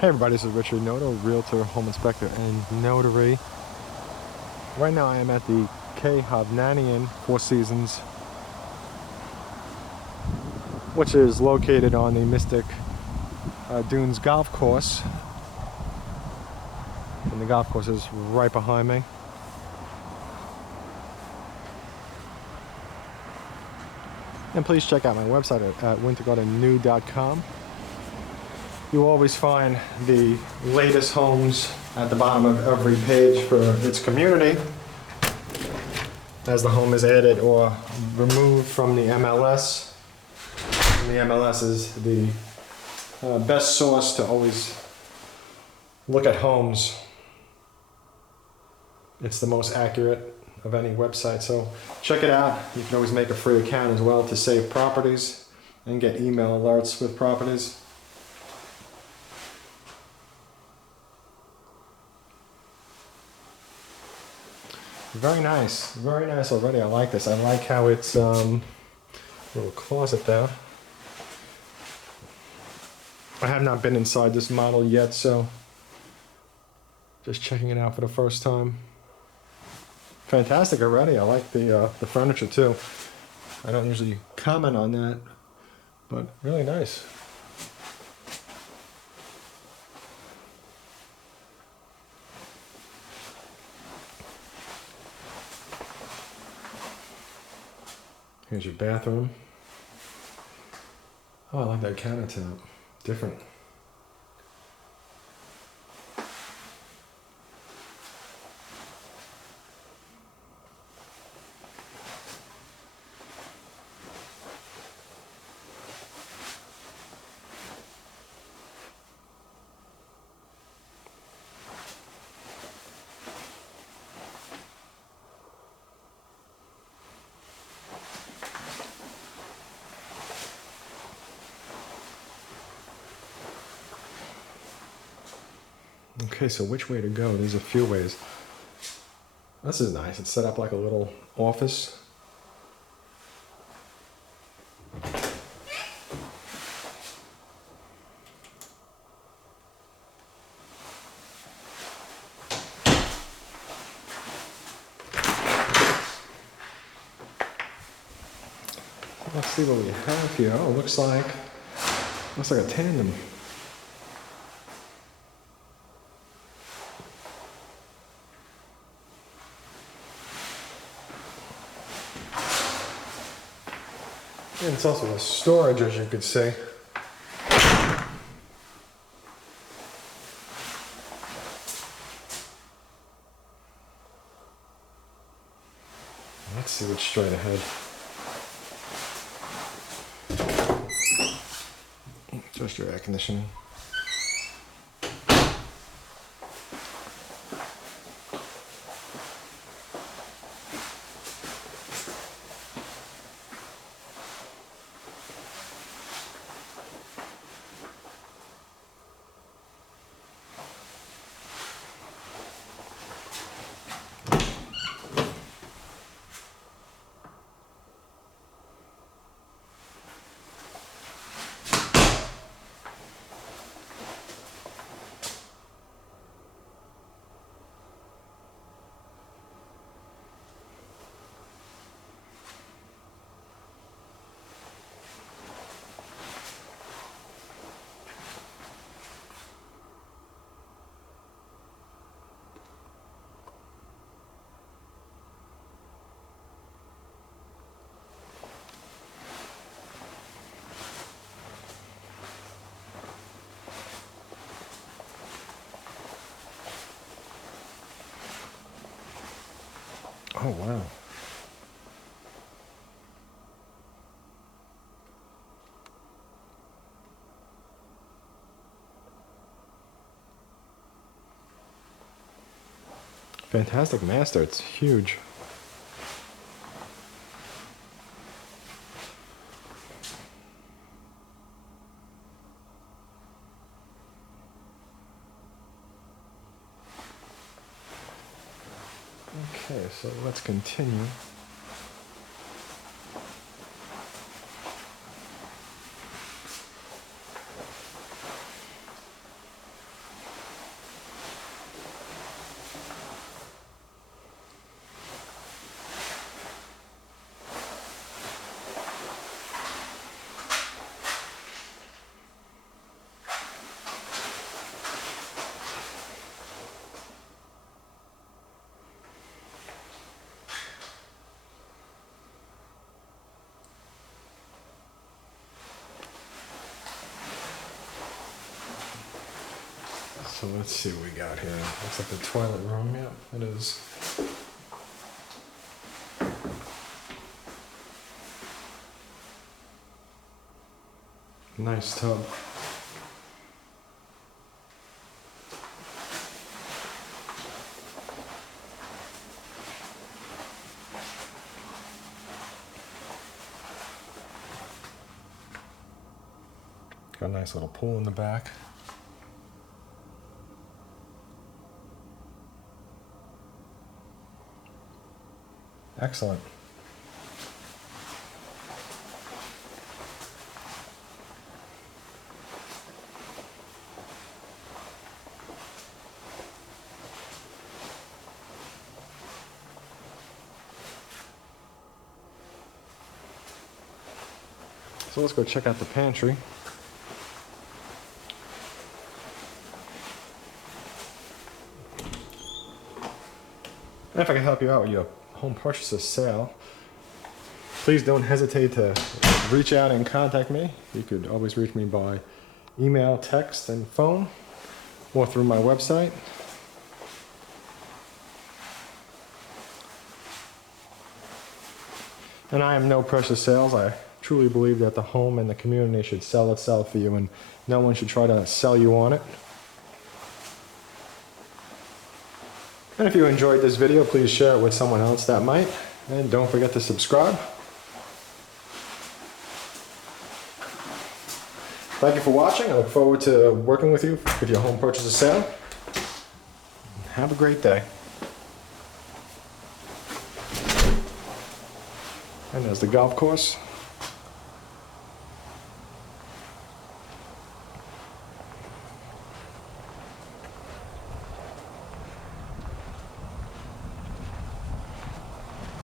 Hey everybody, this is Richard Nona, Realtor, Home Inspector, and Notary. Right now I am at the Hovnanian Four Seasons, which is located on the Mystic Dunes Golf Course. And the golf course is right behind me. And please check out my website at wintergardennew.com. You always find the latest homes at the bottom of every page for its community as the home is added or removed from the MLS. And the MLS is the best source to always look at homes. It's the most accurate of any website, so check it out. You can always make a free account as well to save properties and get email alerts with properties. Very nice already. I like this. I like how it's little closet there. I have not been inside this model yet, so just checking it out for the first time. Fantastic already. I like the furniture too. I don't usually comment on that, but really nice. Here's your bathroom. Oh, I like that countertop. Different. Okay, so which way to go? There's a few ways. This is nice. It's set up like a little office. Let's see what we have here. Oh, looks like a tandem. And it's also a storage, as you could see. Let's see what's straight ahead. Just your air conditioning. Oh, wow. Fantastic master. It's huge. Okay, so let's continue. So let's see what we got here. Looks like the toilet room. Yep, it is. Nice tub. Got a nice little pool in the back. Excellent. So let's go check out the pantry. And if I can help you out with your home purchase or sale, please don't hesitate to reach out and contact me. You could always reach me by email, text, and phone, or through my website. And I am no pressure sales. I truly believe that the home and the community should sell itself for you, and no one should try to sell you on it. And if you enjoyed this video, please share it with someone else that might. And don't forget to subscribe. Thank you for watching. I look forward to working with you with your home purchase or sale. Have a great day. And there's the golf course.